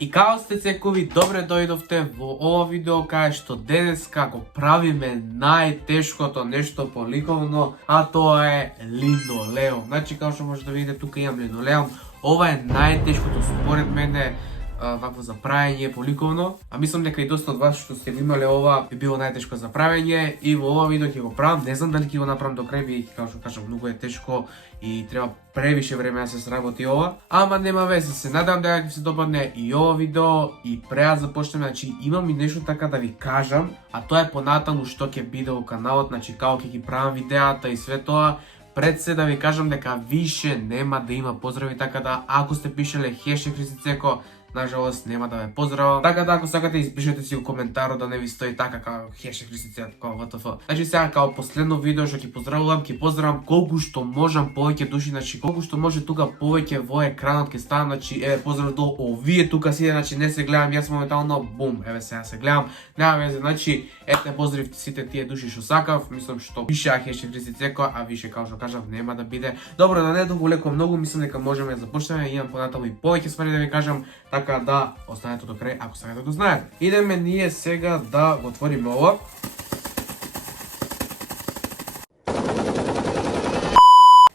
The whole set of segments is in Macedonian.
И као сте цекови, добре дојдовте во ова видео кај што денеска го правиме најтешкото нешто по ликовно, а тоа е линолеум. Значи, као што може да видите, тука имам линолеум. Ова е најтешкото според мене вакво за правење по ликовно. А мислам дека и доста од вас што сте имале ова би било најтешко за правење и во ова видео ќе го правам. Не знам дали ќе го направам до крај, бидејќи како што кажам многу е тешко и треба превише време да се сработи ова. Ама нема везе, се надам дека ќе се допадне и ова видео и преа започнеме, значи имам и нешто така да ви кажам, а тоа е понатаму што ќе биде во каналот, значи како ќе ги правам видеата и све тоа. Пред се да ви кажам дека више нема да има поздрави, така да ако сте пишале #Христицеко, нажалост нема да ме поздравам. Така да ако сакате испишете си во коментарот да не ви стои така како #Христицеко, како ВТФ. Значи сега како последно видео што ќе поздравувам, ќе поздравам колку што можам повеќе души, значи колку што може тука повеќе во екранот ќе ставам, значи еве поздрав до овие тука сиде, значи не се гледам јас моментално, бум, еве сега се гледам. Нема везе, значи ете поздрав сите тие души што сакав, мислам што пишаа #Христицеко, а више како што кажав нема да биде. Добро, да не доволеко многу, мислам дека можеме да започнеме, имам понатаму и повеќе ствари да ви кажам, така да останете до крај ако сакате да го знаете. Идеме ние сега да го отвориме ова.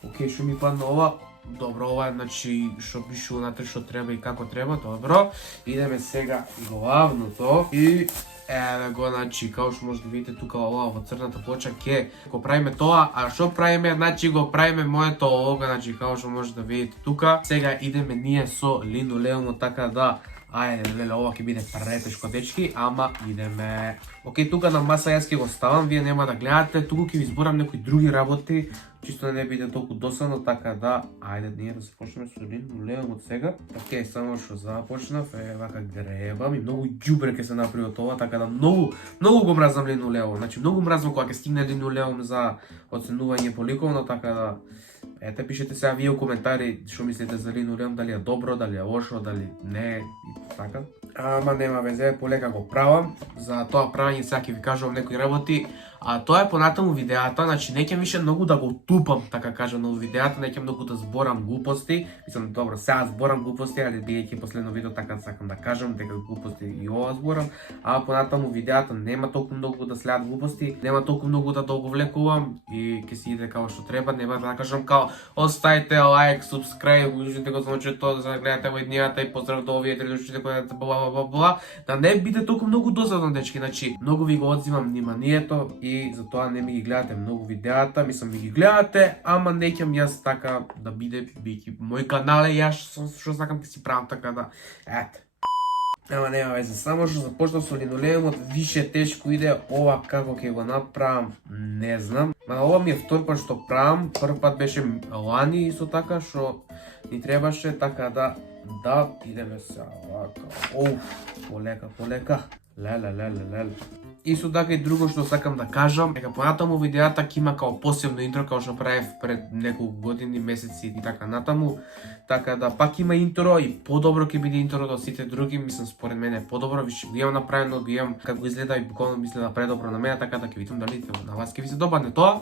Океј, што ми падна ова? Добро, ова е, значи, што пише унатре што треба и како треба, добро. Идеме сега главното и еве го, значи, како што може да видите тука ова во црната плоча ќе го правиме тоа, а што правиме, значи го правиме моето ова, значи како што може да видите тука. Сега идеме ние со линолеумот, така да ајде, леле, ова ќе биде претешко, дечки, ама идеме. Океј, тука на маса јас ќе го ставам, вие нема да гледате, туку ќе ви зборам некои други работи, чисто да не биде толку досадно, така да, ајде ние да започнеме со линолеумот сега. Океј, само што започнав, вака гребам и многу ѓубре ќе се направи од ова, така да многу го мразам линолеум. Значи многу мразам кога ќе стигне линолеум за оценување по ликовно, така да ете, пишете сега вие коментари што мислите за линолеум, дали е добро, дали е лошо, дали не и така. Ама нема везе, полека го правам. За тоа правење сега ќе ви кажувам некои работи, а тоа е понатаму видеата, значи не ќе више многу да го тупам, така кажам, на видеата, не ќе многу да зборам глупости. Мислам, добро, сега зборам глупости, али бидејќи последно видео така сакам да кажам дека глупости и ова зборам, а понатаму видеата нема толку многу да следат глупости, нема толку многу да долговлекувам и ќе си иде како што треба, нема да кажам као оставите лайк, субскрайб, ужите го звончето да гледате во иднијата и поздрав до овие три душите кои да не биде толку многу досадно, дечки, значи многу ви го одзимам вниманието и затоа не ми ги гледате многу видеата, мислам ми ги гледате, ама не ќам јас така да биде, бидејќи мој канал е, јас што сакам ќе си правам, така да ете. Ама нема везе, само што започнав со линолеумот, више тешко иде, ова како ќе го направам, не знам. Ма ова ми е втор пат што правам, прв пат беше лани исто така што ни требаше, така да идеме сега вака. Полека. Леле. Исто така и друго што сакам да кажам, дека понатаму видеата ќе има као посебно интро, као што правев пред неколку години, месеци и така натаму. Така да пак има интро и подобро ќе биде интрото од сите други, мислам според мене е подобро, више го имам направено, го имам како изгледа и буквално ми изгледа предобро на мене, така да ќе видам дали на вас ќе ви се допадне тоа.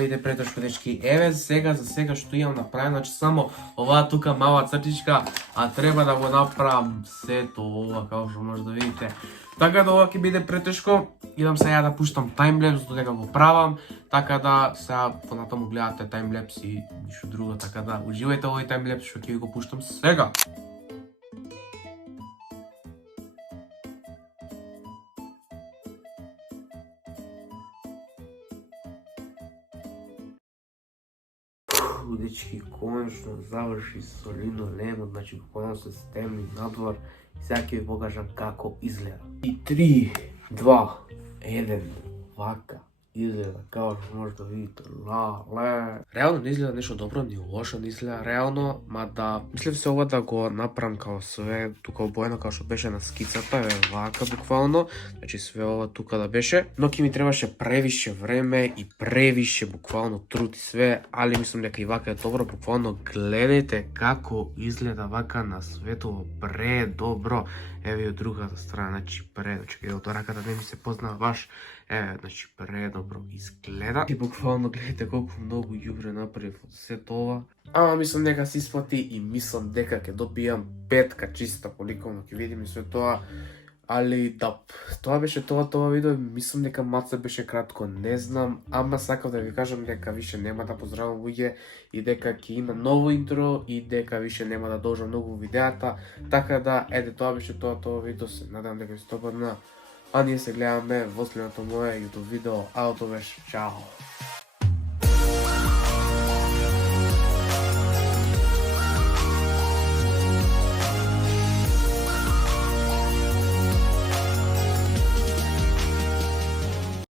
Иде претешко, дечки. Еве сега за сега што имам направено, значи само оваа тука мала цртичка, а треба да го направам сето ова како што може да видите. Така да ова ќе биде претешко. Идам сега да пуштам таймлепс додека го правам, така да сега понатаму гледате таймлепс и ништо друго, така да уживајте овој таймлепс што ќе ви го пуштам сега. Дечки, конечно заврши со линолеумот, значи буквално се стемни надвор и сега ќе ви покажам како изгледа. И 3, 2, 1, вака изгледа, како што може да видите, реално не изгледа нешто добро, ни лошо не изгледа реално, мада мислев се ова да го направам као све тука обоено као што беше на скицата, вака буквално, значи све ова тука да беше, но ќе ми требаше превише време и превише буквално труд и све, али мислам дека и вака е добро, буквално гледајте како изгледа вака на светово, предобро. Еве од другата страна, значи предо, чекај од раката не ми се познава баш. Еве, значи предобро изгледа. И буквално гледате колку многу јубре направив од се тоа. Ама мислам дека се исплати и мислам дека ќе добијам 5 чиста по ликовно, ќе видиме све тоа. Али да, тоа беше тоа видео, мислам дека маце беше кратко, не знам, ама сакав да ви кажам дека више нема да поздравам луѓе и дека ќе има ново интро и дека више нема да должам многу видеата, така да, еде, тоа беше тоа видео, се надам дека ви се допадна, а ние се гледаме во следното моје YouTube видео, аутовеш, чао!